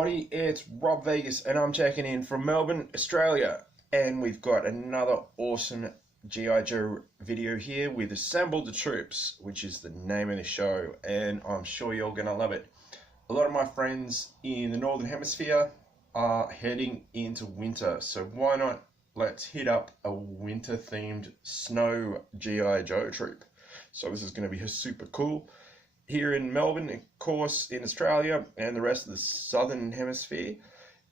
everybody, it's Rob Vegas and I'm checking in from Melbourne, Australia, and we've got another awesome G.I. Joe video here with Assemble the Troops, which is the name of the show, and I'm sure you're going to love it. A lot of my friends in the Northern Hemisphere are heading into winter, so why not let's hit up a winter themed snow G.I. Joe troop. So this is going to be super cool. Here in Melbourne, of course, in Australia and the rest of the Southern Hemisphere,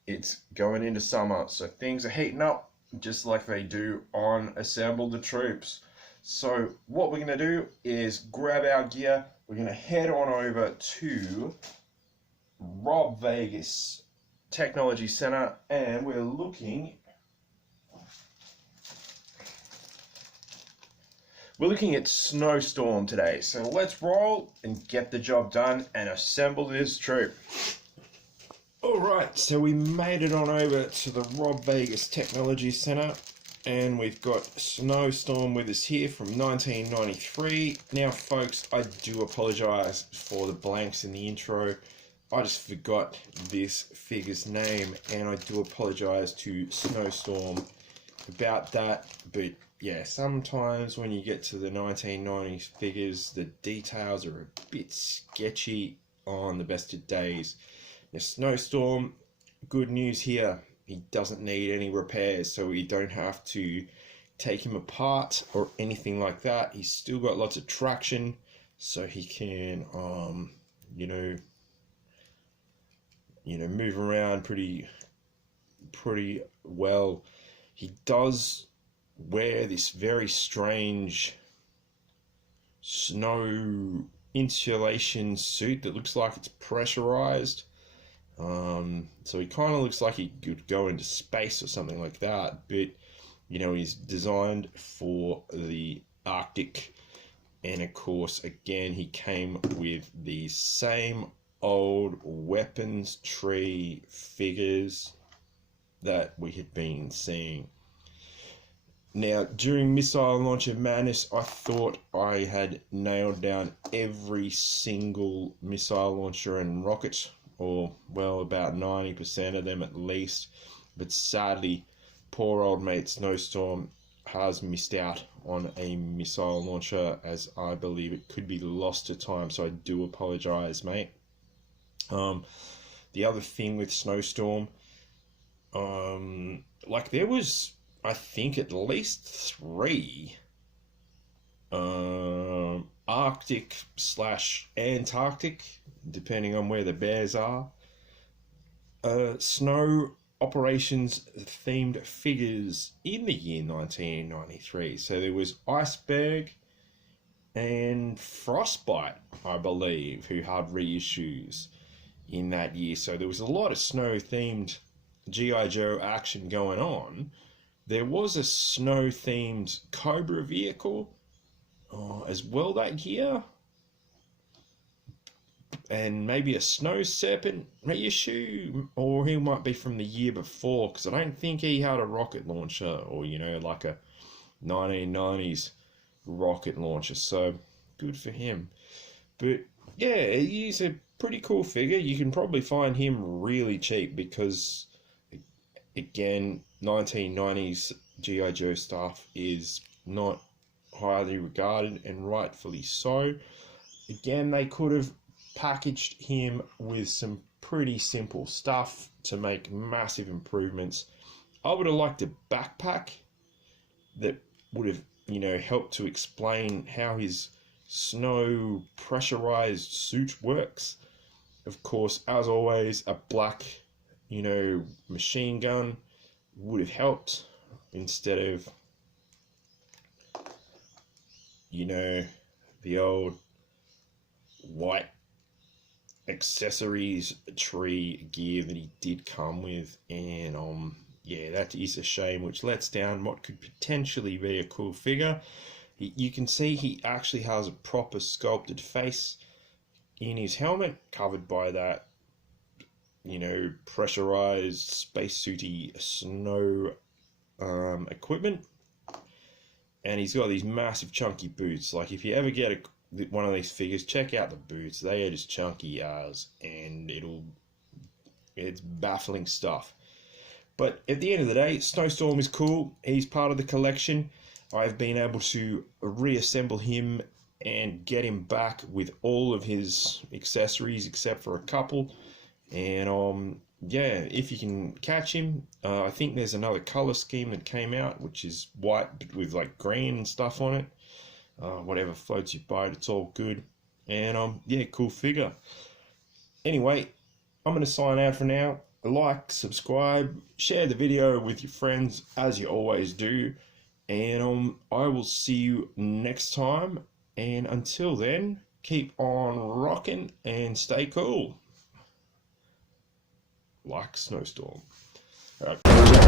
it's going into summer, so things are heating up just like they do on Assemble the Troops. So what we're going to do is grab our gear, we're going to head on over to Rob Vegas Technology Center, and we're looking at Snowstorm today, so let's roll and get the job done and assemble this troop. Alright, so we made it on over to the Rob Vegas Technology Center, and we've got Snowstorm with us here from 1993. Now folks, I do apologise for the blanks in the intro. I just forgot this figure's name, and I do apologise to Snowstorm about that, but yeah, sometimes when you get to the 1990s figures, the details are a bit sketchy on the best of days. Now, Snowstorm, good news here, he doesn't need any repairs, so we don't have to take him apart or anything like that. He's still got lots of traction, so he can, move around pretty well. He does wear this very strange snow insulation suit that looks like it's pressurized. So he kind of looks like he could go into space or something like that, but he's designed for the Arctic, and of course again he came with the same old weapons tree figures that we had been seeing. Now, during Missile Launcher Madness, I thought I had nailed down every single missile launcher and rocket, or, well, about 90% of them at least. But sadly, poor old mate Snowstorm has missed out on a missile launcher, as I believe it could be lost to time, so I do apologise, mate. The other thing with Snowstorm, there was, I think, at least 3 Arctic/Antarctic, depending on where the bears are, snow operations themed figures in the year 1993. So there was Iceberg and Frostbite, I believe, who had reissues in that year. So there was a lot of snow themed G.I. Joe action going on. There was a snow-themed Cobra vehicle as well that year, and maybe a Snow Serpent reissue, or he might be from the year before, because I don't think he had a rocket launcher, or like a 1990s rocket launcher, so good for him. But yeah, he's a pretty cool figure. You can probably find him really cheap because, again, 1990s G.I. Joe stuff is not highly regarded, and rightfully so. Again, they could have packaged him with some pretty simple stuff to make massive improvements. I would have liked a backpack that would have, helped to explain how his snow pressurized suit works. Of course, as always, a black machine gun would have helped instead of the old white accessories tree gear that he did come with. And yeah, that is a shame, which lets down what could potentially be a cool figure. You can see he actually has a proper sculpted face in his helmet, covered by that pressurized spacesuity snow equipment, and he's got these massive chunky boots. Like, if you ever get one of these figures, check out the boots. They are just chunky as, and it'll It's baffling stuff. But at the end of the day, Snowstorm is cool. He's part of the collection. I've been able to reassemble him and get him back with all of his accessories except for a couple. And yeah, if you can catch him, I think there's another color scheme that came out, which is white with like green and stuff on it. Whatever floats your boat, it's all good. And yeah, cool figure. Anyway, I'm going to sign out for now. Like, subscribe, share the video with your friends as you always do. And I will see you next time. And until then, keep on rocking and stay cool. Like Snowstorm. All right.